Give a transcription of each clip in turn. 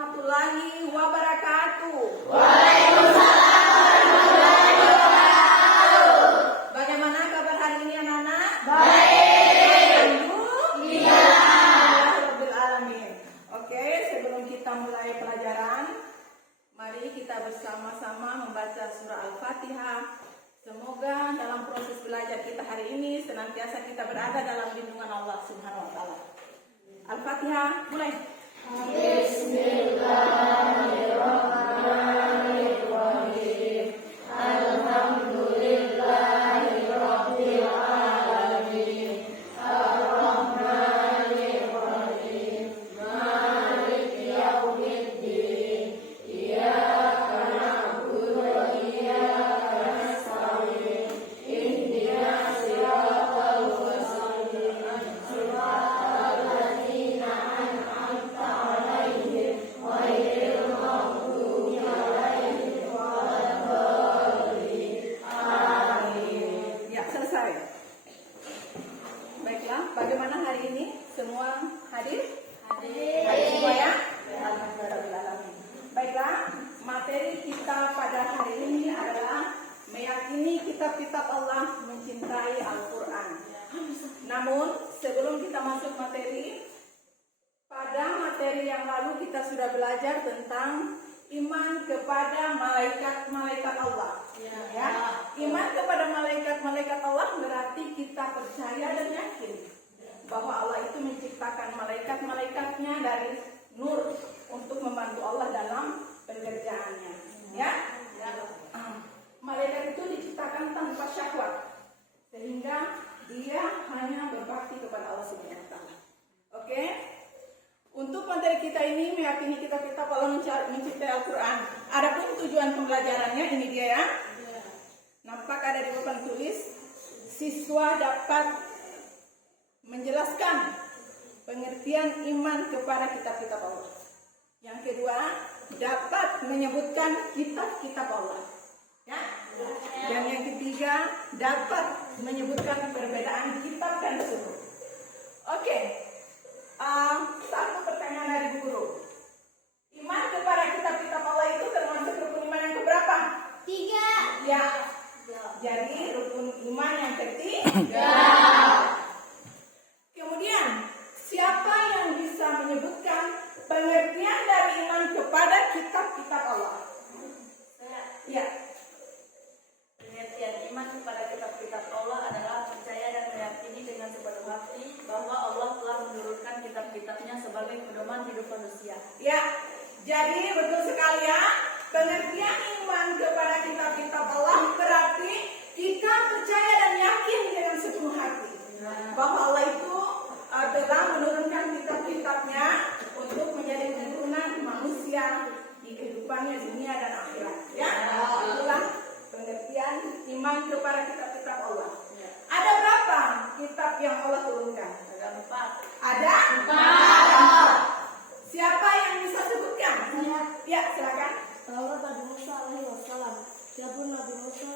warahmatullahi wabarakatuh. Waalaikumsalam warahmatullahi wabarakatuh. Bagaimana kabar hari ini anak-anak? Baik. Alhamdulillah Rabbil Alamin. Oke, sebelum kita mulai pelajaran, mari kita bersama-sama membaca surah Al-Fatihah. Semoga dalam proses belajar kita hari ini senantiasa kita berada dalam lindungan Allah Subhanahu wa taala. Al-Fatihah, mulai. Bismillahirrahmanirrahim. Alhamdulillahirabbil alamin. Arrahmanirrahim. Maliki yaumiddin. Iyyaka na'budu wa iyyaka nasta'in. Ihdinas siratal mustaqim. Siratal ladzina an'amta 'alaihim ghairil maghdubi 'alaihim waladdallin. Amin. Ya, selesai. Baiklah, bagaimana hari ini? Semua hadir? Hadir semua ya? Alhamdulillah. Baiklah, materi kita pada hari ini adalah meyakini kitab-kitab Allah, mencintai Al-Quran. Namun, sebelum kita masuk materi, pada materi yang lalu kita sudah belajar tentang iman kepada malaikat-malaikat Allah. Ya, iman kepada malaikat-malaikat Allah berarti kita percaya dan yakin bahwa Allah itu menciptakan malaikat-malaikatnya dari nur untuk membantu Allah dalam pekerjaannya. Ya, malaikat itu diciptakan tanpa syahwat, sehingga dia hanya berbakti kepada Allah Subhanahu wa taala. Oke? Untuk materi kita ini meyakini kitab-kitab Allah mencintai Al-Quran. Adapun tujuan pembelajarannya ini dia ya. Nampak ada di papan tulis. Siswa dapat menjelaskan pengertian iman kepada kitab-kitab Allah. Yang kedua, dapat menyebutkan kitab-kitab Allah. Ya. Dan yang ketiga, dapat menyebutkan perbedaan kitab dan suku. Oke. Satu pertanyaan dari guru. Iman kepada kitab-kitab Allah itu termasuk rukun iman yang keberapa? 3. Ya. Jadi rukun iman yang ketiga. Kemudian, siapa yang bisa menyebutkan pengertian dari iman kepada kitab-kitab Allah? Ya. Pengertian iman kepada kitab-kitab Allah adalah percaya dan meyakini dengan sepenuh hati bahwa Allah telah menurunkan kitab-kitabnya sebagai pedoman hidup manusia. Ya. Jadi betul sekali ya. Pengertian iman kepada kitab-kitab Allah berarti kita percaya dan yakin dengan sepenuh hati bahwa Allah itu telah menurunkan kitab-kitabnya untuk menjadi tuntunan manusia di kehidupannya dunia dan akhirat. Ya. Itulah pengertian iman kepada kitab-kitab Allah. Ada berapa kitab yang Allah turunkan? Ada 4. Ada 4. Siapa yang bisa sebutkan? Ya, silakan. Taurat Nabi Musa alaihi wasallam, Zabur Nabi Musa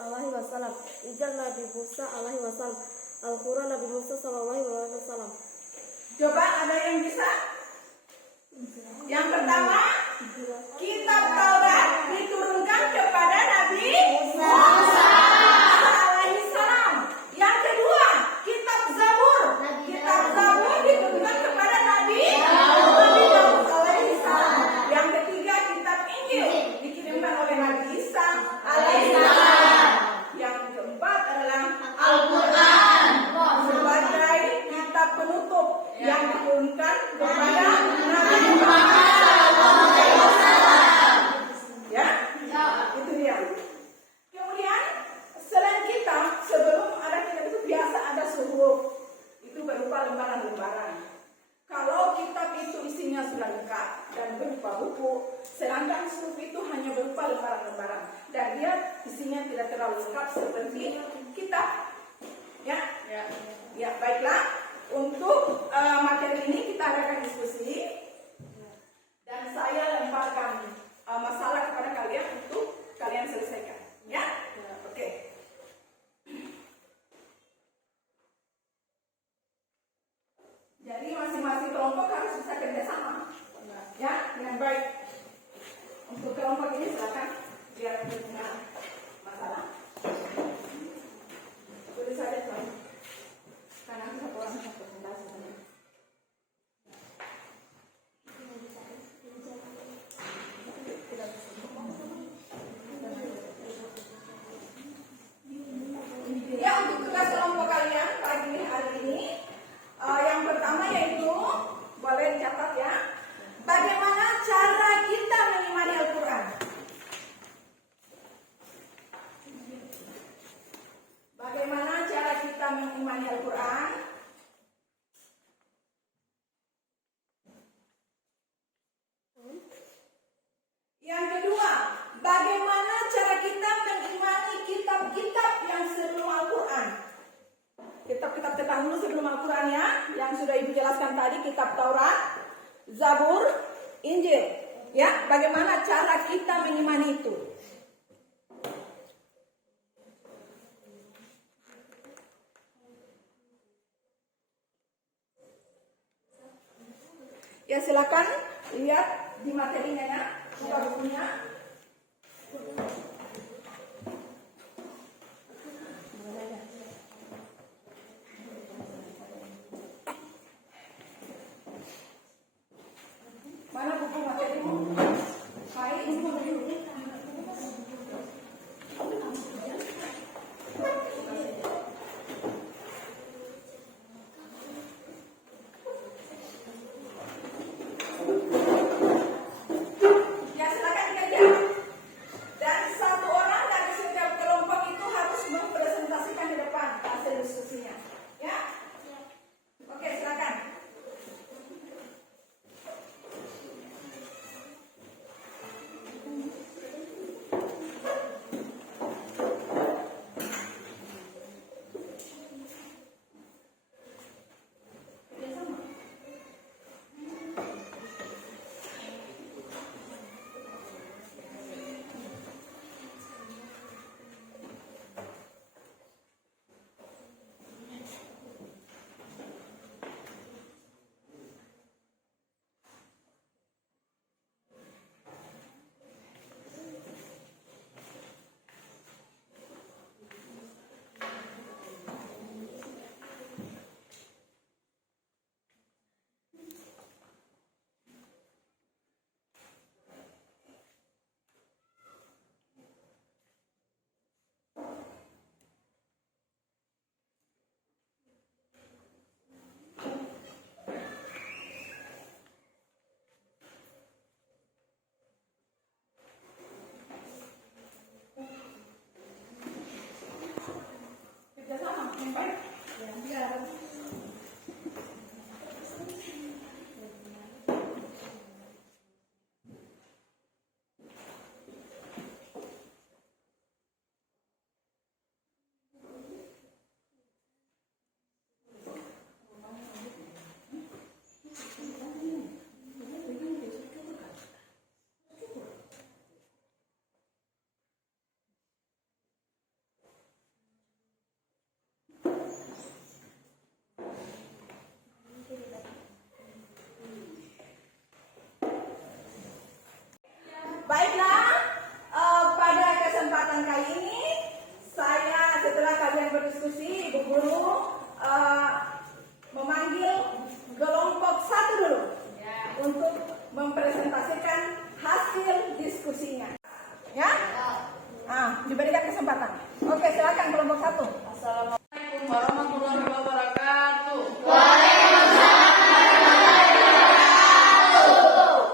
alaihi wasallam, Injil Nabi Musa alaihi wasallam, Al-Quran Nabi Musa sallallahu alaihi wasallam. Coba ada yang bisa? Yang pertama, kitab Taurat diturunkan kepada Nabi Musa alaihi salam. Yang kedua, kitab Zabur. Kitab Zabur diturunkan kepada Nabi Daud alaihi salam. Yang ketiga, kitab Injil dikirimkan oleh Nabi Isa alaihi salam. Yang keempat adalah Al-Quran sebagai kitab penutup yang diturunkan kepada Nabi Muhammad SAW. Ya, itu dia. Kemudian selain kitab, sebelum ada kitab itu biasa ada suhuf. Itu berupa lembaran-lembaran. Kalau kitab itu isinya sudah lengkap dan berupa buku, sedangkan suhuf itu hanya berupa lembaran-lembaran dan dia isinya tidak terlalu lengkap seperti kitab. Ya, baiklah. Untuk materi ini kita akan diskusi dan saya lemparkan masalah kepada kalian untuk kalian selesaikan. Ya, oke. Jadi masing-masing kelompok harus bisa kerjasama. Ya, yang punya masalah, tulis saja tuan. Karena satu orang satu presentasi. Ya, untuk tugas kelompok kalian pagi hari ini, yang pertama yaitu boleh dicatat ya. Bagaimana cara kita mengimani Al-Quran? Bagaimana cara kita mengimani Al-Quran? Yang kedua, bagaimana cara kita mengimani kitab-kitab yang sebelum Al-Quran? Kitab-kitab terdahulu sebelum Al-Quran ya, yang sudah Ibu jelaskan tadi, kitab Taurat, Zabur, Injil. Ya, bagaimana cara kita mengimani itu? Ya, silakan lihat di materinya ya, buka bukunya. Mana buku materimu? Baik, ini mau dulu. Ya, silakan dikerja. Dan satu orang dari setiap kelompok itu harus mempresentasikan di depan hasil diskusinya. Ya? Oke, silakan. Kerjasama, yang baik. Ya. Baiklah, pada kesempatan kali ini saya setelah kalian berdiskusi, Ibu Guru memanggil kelompok satu dulu untuk mempresentasikan hasil diskusinya. Ya? Diberikan kesempatan. Oke, silakan kelompok satu. Assalamualaikum warahmatullahi wabarakatuh.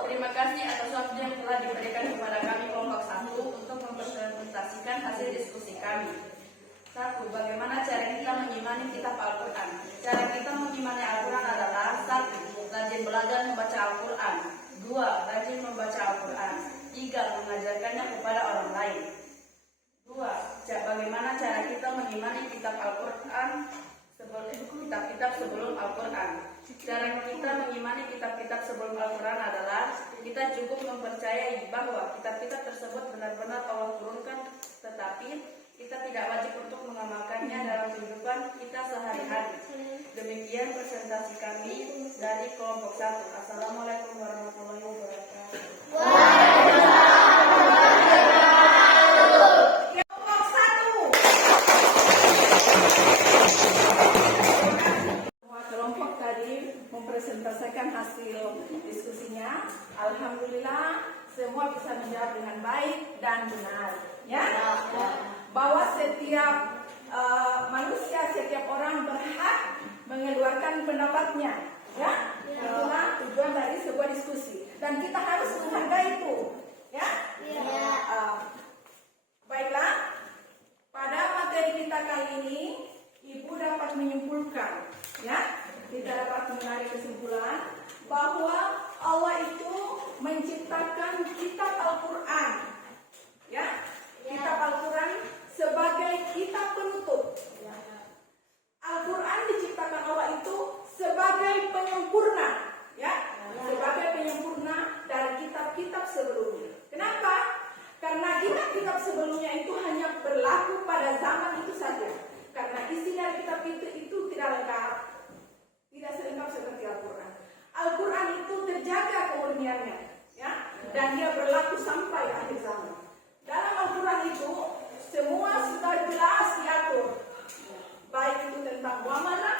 Terima kasih atas waktu yang telah diberikan kepada kami kelompok 1 untuk mempresentasikan hasil diskusi kami. 1. Bagaimana cara kita mengimani kitab Al-Quran? Cara kita mengimani Al-Quran adalah 1. Rajin belajar membaca Al-Quran. 2. Rajin membaca Al-Quran. 3. Mengajarkannya kepada orang lain. 2. Bagaimana cara kita mengimani kitab Al-Quran kitab-kitab sebelum Al-Quran? Cara kita mengimani kitab-kitab sebelum Al-Quran adalah kita cukup mempercayai bahwa kitab-kitab tersebut benar-benar Allah turunkan, tetapi kita tidak wajib untuk mengamalkannya dalam kehidupan kita sehari-hari. Demikian presentasi kami dari kelompok 1. Assalamualaikum warahmatullahi wabarakatuh. alhamdulillah semua bisa menjawab dengan baik dan benar, ya. Bahwa setiap manusia, setiap orang berhak mengeluarkan pendapatnya, ya. Itulah tujuan dari sebuah diskusi dan kita harus menghargai itu, ya. Baiklah, pada materi kita kali ini Ibu dapat menyimpulkan, ya, kita dapat menarik kesimpulan bahwa Allah itu menciptakan kitab Al-Quran, ya, kitab Al-Quran sebagai kitab penutup. Al-Quran diciptakan Allah itu sebagai penyempurna, ya, sebagai penyempurna dari kitab-kitab sebelumnya. Kenapa? Karena kitab-kitab sebelumnya itu hanya berlaku pada zaman itu saja. Karena isi dari kitab itu tidak lengkap, tidak selengkap seperti Al-Quran. Al-Quran itu terjaga kemurniannya, ya, dan dia berlaku sampai akhir zaman. Dalam Al-Quran itu semua sudah jelas diatur, baik itu tentang muamalah,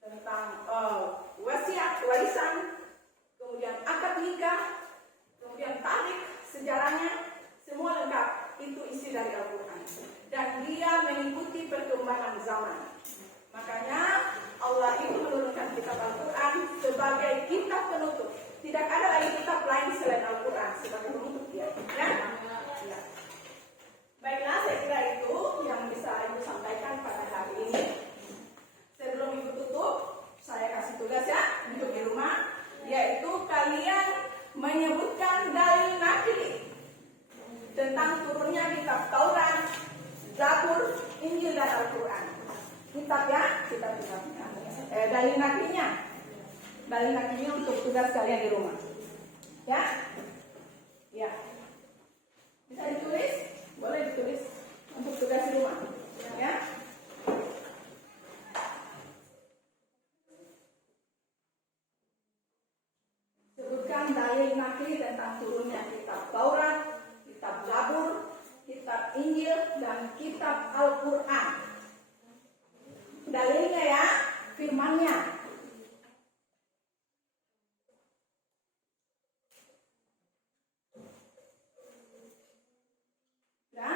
tentang wasiat, warisan, kemudian akad nikah, kemudian tarik sejarahnya, semua lengkap. Itu isi dari Al-Quran dan dia mengikuti perkembangan zaman. Makanya Allah itu menurunkan kitab Al-Quran sebagai kitab penutup. Tidak ada lagi kitab lain selain Al-Quran sebagai penutup dia, ya? Ya. Baiklah, saya kira itu yang bisa Ibu sampaikan pada hari ini. Sebelum Ibu tutup, saya kasih tugas, ya, untuk di rumah, yaitu kalian menyebutkan dalil nakli tentang turunnya kitab Taurat, Zabur, Injil dan Al-Quran. Kitab, ya, kitab-kitabnya. Dalil naklinya untuk tugas kalian di rumah, ya. Ya. Bisa ditulis? Boleh ditulis untuk tugas di rumah, ya. Sebutkan dalil nakli tentang turunnya kitab Taurat, kitab Zabur, kitab Injil, dan kitab Al-Quran. Dalilnya, ya, firmannya. Ya.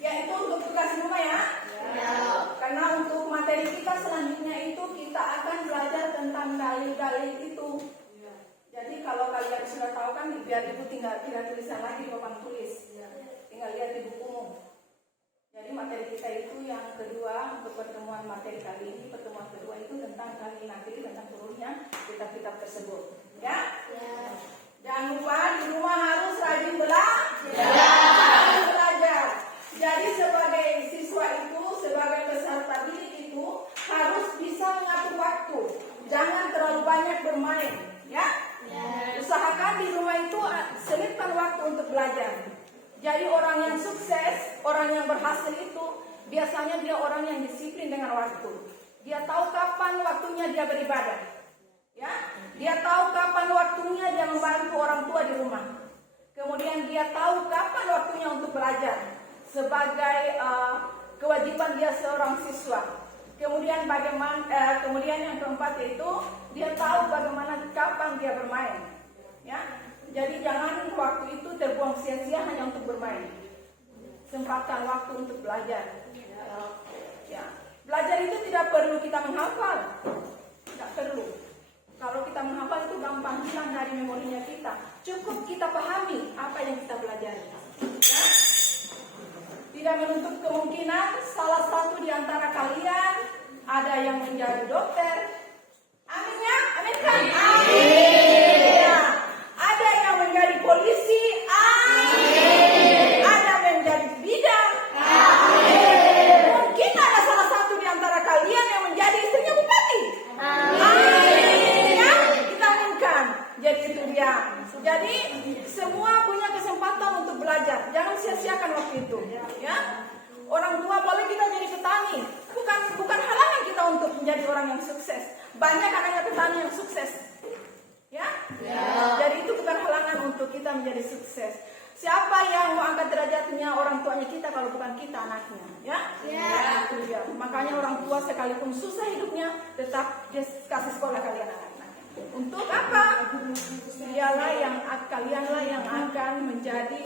Ya, itu untuk tugas rumah, ya. Karena untuk materi kita selanjutnya itu kita akan belajar tentang dalil-dalil itu. Jadi kalau kalian sudah tahu kan, biar Ibu tinggal tulisan lagi di papan tulis. Tinggal lihat di bukumu. Jadi materi kita itu yang kedua untuk pertemuan materi kali ini, pertemuan kedua itu tentang dalil nakli tentang turunnya kitab-kitab tersebut. Ya? Jangan lupa di rumah harus rajin belajar. Jadi sebagai siswa itu, sebagai peserta didik itu harus bisa mengatur waktu. Jangan terlalu banyak bermain, ya. Usahakan di rumah itu selipkan waktu untuk belajar. Jadi orang yang sukses, orang yang berhasil itu biasanya dia orang yang disiplin dengan waktu. Dia tahu kapan waktunya dia beribadah, ya. Dia tahu kapan waktunya dia membantu orang tua di rumah. Kemudian dia tahu kapan waktunya untuk belajar sebagai kewajiban dia seorang siswa. Kemudian kemudian yang keempat yaitu dia tahu bagaimana kapan dia bermain, ya. Jadi jangan waktu itu terbuang sia-sia hanya untuk bermain. Sempatkan waktu untuk belajar. Ya. Belajar itu tidak perlu kita menghafal, tidak perlu. Kalau kita menghafal itu gampang hilang dari memorinya kita. Cukup kita pahami apa yang kita pelajari. Ya. Tidak menutup kemungkinan salah satu di antara kalian ada yang menjadi dokter. Amin, ya? Amin kan? Amin. Ya. Ada yang menjadi polisi. Amin. Ada menjadi bidan. Amin. Mungkin ada salah satu di antara kalian yang menjadi istrinya bupati. Amin. Ya, kita aminkan. Jadi itu dia. Jadi semua punya kesempatan untuk belajar. Jangan sia-siakan waktu itu. Ya. Orang tua boleh kita jadi petani. Bukan halangan kita untuk menjadi orang yang sukses. Banyak anak petani yang sukses. Ya? Jadi itu bukan halangan untuk kita menjadi sukses. Siapa yang mau angkat derajatnya orang tuanya kita kalau bukan kita anaknya, ya? Itu dia. Makanya orang tua sekalipun susah hidupnya tetap dia kasih sekolah kalian anak-anak. Untuk apa? Kalianlah yang akan menjadi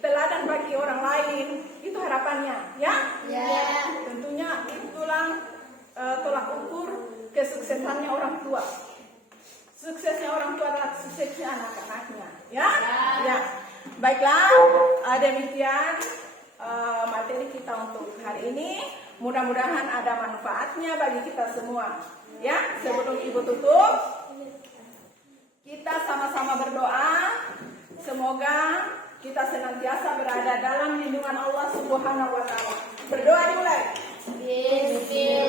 teladan bagi orang lain. Itu harapannya, ya? Tentunya itulah tolak ukur kesuksesannya orang tua. Suksesnya orang tua adalah suksesnya anak-anaknya, ya? Baiklah, demikian materi kita untuk hari ini. Mudah-mudahan ada manfaatnya bagi kita semua, ya. Sebelum Ibu tutup, kita sama-sama berdoa. Semoga kita senantiasa berada dalam lindungan Allah Subhanahu wa Ta'ala. Berdoa dimulai. Bismillah.